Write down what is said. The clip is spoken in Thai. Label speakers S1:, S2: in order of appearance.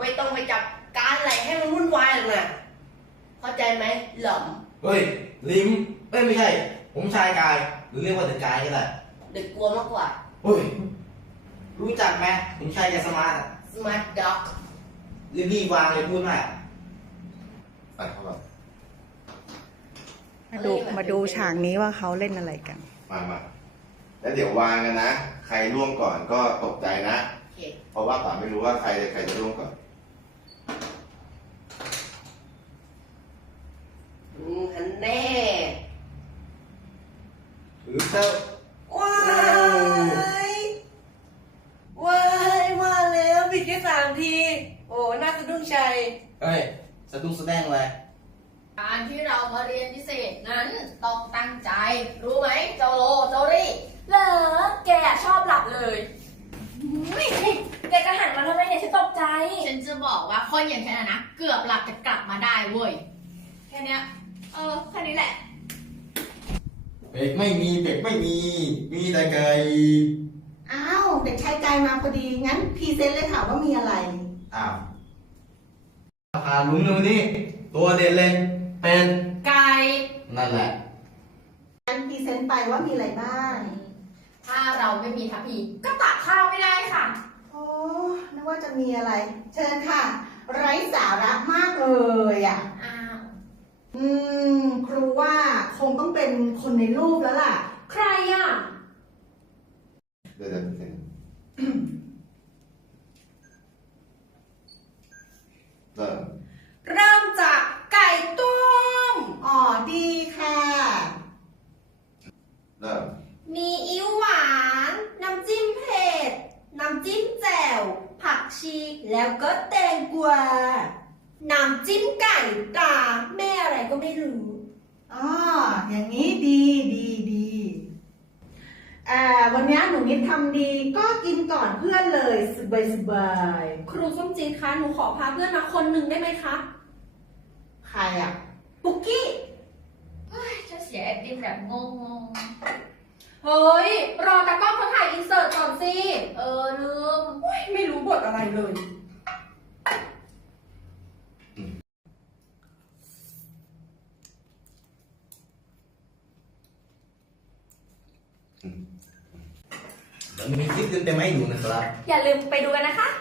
S1: ไม่ต้องไปจับการอะไรให้มันวุ่นวายหรอกนะเข้าใจไหมหล่อม
S2: เฮ้ยลิมไม่ใช่ผมชายกายหรือเรียกว่าเด็กกายก็ได้
S1: เด็กกลัวมากกว่า
S2: เฮ้ยรู้จักไหมผมชายจะสมาร์ท
S1: สมาร์ทด็อก
S2: รีบวางเลยพูดมาก
S3: เข้ามา
S4: มาดูฉากนี้ว่าเขาเล่นอะไรกัน
S3: มาแล้วเดี๋ยววางกันนะใครร่วงก่อนก็ตกใจนะเพราะว่าป๋าไม่รู้ว่าใครจะร่วงก่อน
S1: ฮันแน่
S2: หรือเจ้า
S1: ว้ายว่าแล้วผิดแค่3 ทีโอ้น่าสะดุ้งใจ
S2: เฮ้ยสะดุ้งแสดงเลย
S5: การที่เรามาเรียนพิเศษนั้นต้องตั้งใจรู้ไหมโจโลโจรี่เหรอแกชอบหลับเลยแกจะหันมาทำไมเนี่ยฉันตกใจฉันจะบอกว่าคนอย่างฉันนะเกือบหลับจะกลับมาได้เว้ยแค่เนี้ยแค่นี้แหละ
S2: เบรกไม่มีมีแต่ไก่
S4: อ้าวเด็กชายกายมาพอดีงั้นพรีเซนต์เลยค่ะว่ามีอะไร
S2: อ้าวผ่านลุงเลยวันนี้ตัวเด่นเลยเป็น
S5: ไก่
S2: นั่นแหละ
S4: งั้นพรีเซนต์ไปว่ามีอะไรบ้าง
S5: ถ้าเราไม่มีทัพพีก็ตักข้าวไม่ได้ค่ะ
S4: โอ้นึกว่าจะมีอะไรเชิญค่ะไร้สาระมากเลยอ่ะครูว่าคงต้องเป็นคนในรูปแล้วล่ะ
S5: ใครอ่ะ
S3: เดี๋ยว
S1: เริ่มจากไก่ต้ม
S4: อ๋อดีค่ะ
S1: มีอิ๊วหวานน้ำจิ้มเผ็ดน้ำจิ้มแจ่วผักชีแล้วก็แตงกวาน้ำจิ้มไก่ตราแม่อะไรก็ไม่รู้
S4: อ๋ออย่างนี้ดีวันนี้หนูนิดทำดีก็กินก่อนเพื่อนเลยสบาย
S5: ครูส้มจีนคะหนูขอพาเพื่อนมาคนหนึ่งได้ไหมคะ
S4: ใครอ่ะ
S5: ปุกกี้จะเสียไอติมแบบงงเฮ้ยรอตากล้องเขาถ่ายอินเสิร์ตก่อนสิลืมไม่รู้บทอะไรเลย
S2: เดี๋ยวมีคลิปเต็มๆให้ดูนะครับ
S5: อย่าลืมไปดูกันนะคะ